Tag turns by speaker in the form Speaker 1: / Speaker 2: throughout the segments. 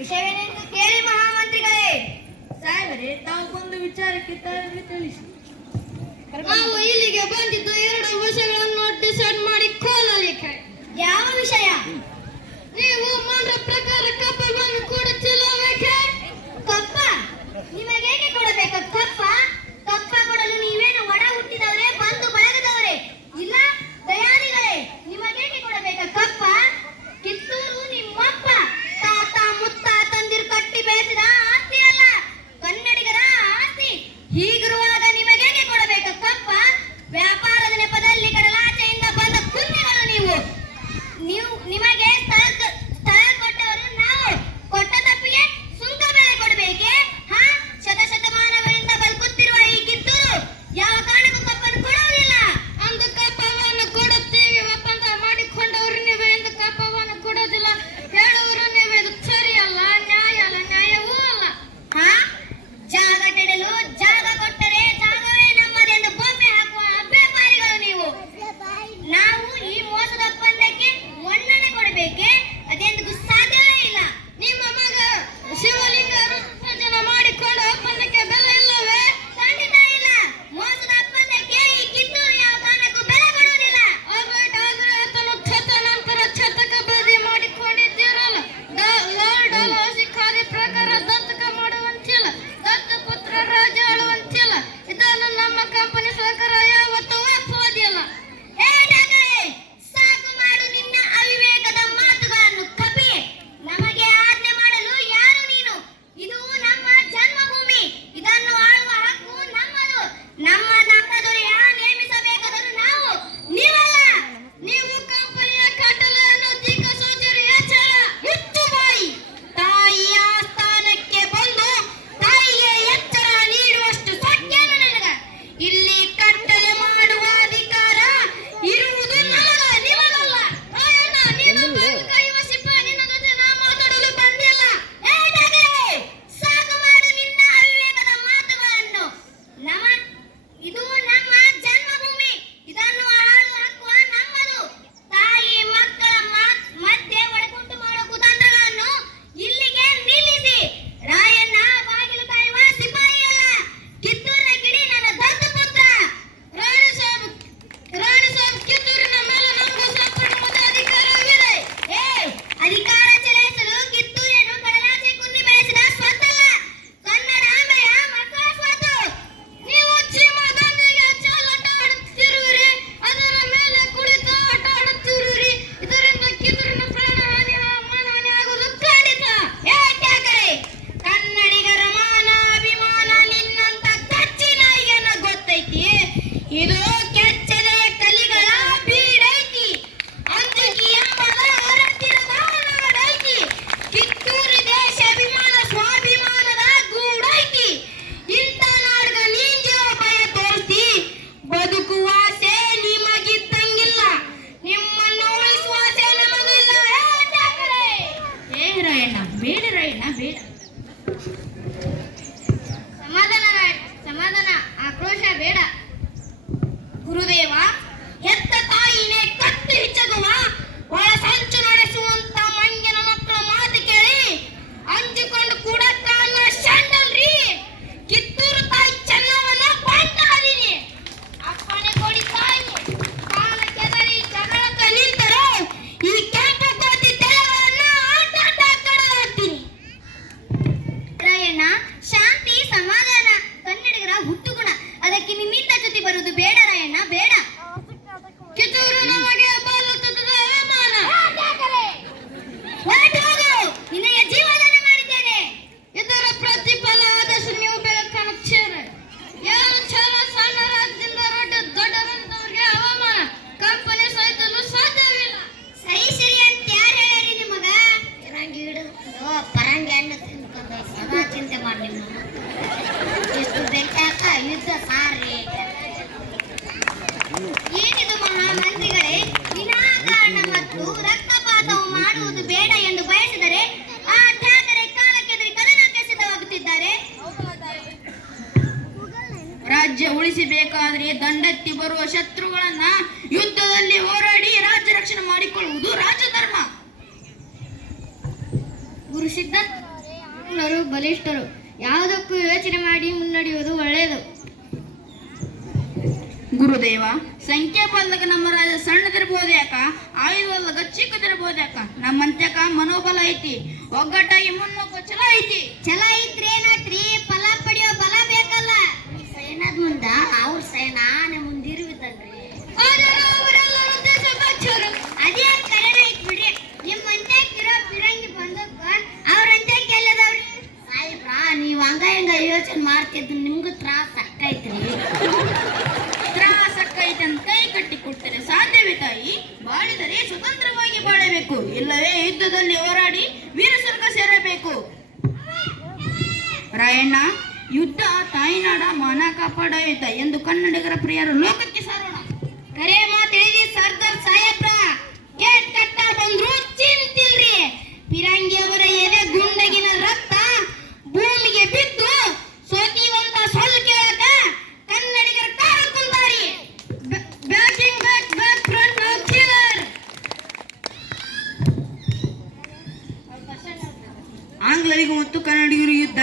Speaker 1: ವಿಷಯವೇನೆಂದು ಕೇಳಿ ಮಹಾಮಂತ್ರಿಗಳೇ
Speaker 2: ಸಾಹೇಬರೇ ತಾವು ಒಂದು ವಿಚಾರಕ್ಕೆ ತಿಳಿಸಿ
Speaker 3: ನಾವು ಇಲ್ಲಿಗೆ ಬಂದಿದ್ದು ಬೇಕಾದ್ರೆ ದಂಡತ್ತಿ ಬರುವ ಶತ್ರುಗಳನ್ನ ಯುದ್ಧದಲ್ಲಿ ಹೋರಾಡಿ ರಾಜ್ಯ ರಕ್ಷಣೆ ಮಾಡಿಕೊಳ್ಳುವುದು ರಾಜಧರ್ಮ
Speaker 1: ಗುರು ಸಿದ್ಧರು ಬಲಿಷ್ಠರು ಯಾವುದಕ್ಕೂ ಯೋಚನೆ ಮಾಡಿ ಮುನ್ನಡೆಯುವುದು ಒಳ್ಳೆಯದು
Speaker 3: ಗುರುದೇವ ಸಂಖ್ಯೆ ಬಂದಾಗ ನಮ್ಮ ರಾಜ ಸಣ್ಣದಿರ್ಬೋದ್ಯಾಕ ಆಯುಧವಲ್ಲದ ಯಾಕ ನಮ್ಮಂತ್ಯಕ ಮನೋಬಲ ಐತಿ ಒಗ್ಗಟ್ಟಾಗಿ ಮುನ್ನೋಕ ಚಲೋ ಐತಿ
Speaker 1: ಐತ್ರಿ ಐತ್ರೇನಾತ್ರಿ
Speaker 2: ಮುಂದ ಅವ್ರ ಸಹ ನಾನೇ ಮುಂದಿರುವುದಲ್ರಿ
Speaker 1: ಅದೇ ಕರೆನ ಐತ್ ಬಿಡ್ರಿ ನಿಮ್ಮ ಅಂತ್ಯಕ್ಕಿರೋ ಪಿರಂಗಿ ಬಂದಕ್ಕ ಅವ್ರ ಅಂತ್ಯಕ್ಕೆ ಎಲ್ಲದವ್ರಿ
Speaker 2: ಸಾಯಿಬ್ರ ನೀವು ಹಂಗ ಹಿಂಗ ಯೋಚನೆ ಮಾಡ್ತಿದ್ದು ನಿಮ್ಗೂ ತ್ರಾಸ ಅಕ್ಕೈತ್ರಿ
Speaker 3: ತ್ರಾಸ ಅಕ್ಕೈತೆ ಅಂತ ಕೈ ಕಟ್ಟಿ ಕೊಡ್ತಾರೆ ಸಾಧ್ಯವೇ ತಾಯಿ ಬಾಳಿದರೆ ಸ್ವತಂತ್ರವಾಗಿ ಬಾಳಬೇಕು ಇಲ್ಲವೇ ಯುದ್ಧದಲ್ಲಿ ಹೋರಾಡಿ ವೀರ ಸ್ವರ್ಗ ಸೇರಬೇಕು ರಾಯಣ್ಣ ಯುದ್ಧ ತಾಯಿನಾಡ ಮಾನ ಯುದ್ಧ ಎಂದು ಕನ್ನಡಿಗರ ಪ್ರಿಯರು ಲೋಕಕ್ಕೆ ಸಾರೋಣ
Speaker 1: ಕರೆ ಮಾತೇಳಿ ಸರ್ದಾರ್ ಸಾಹೇಬ್ರ ಕೇಟ್ ಕಟ್ಟ ಬಂದ್ರು ಚಿಂತಿಲ್ರಿ ಅವರ ಎದೆ ಗುಂಡಗಿನ ರಕ್ತ ಭೂಮಿಗೆ ಬಿದ್ದು ಸೋತಿವಂತ ಸೊಲ್ ಕೇಳಕ ಕನ್ನಡಿಗರ ಕಾರ ಕುಂತಾರಿ
Speaker 3: batting back back front killer ಆಂಗ್ಲರಿಗೂ ಮತ್ತು ಕನ್ನಡಿಗರು ಯುದ್ಧ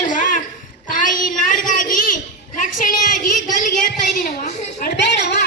Speaker 3: ಇಲ್ವಾ ತಾಯಿ ನಾಡಿಗಾಗಿ ರಕ್ಷಣೆಯಾಗಿ ಗಲ್ಲಿಗೆ ಏರ್ತಾ ಇದ್ದೀನವ ಅಡ್ಬೇಡವ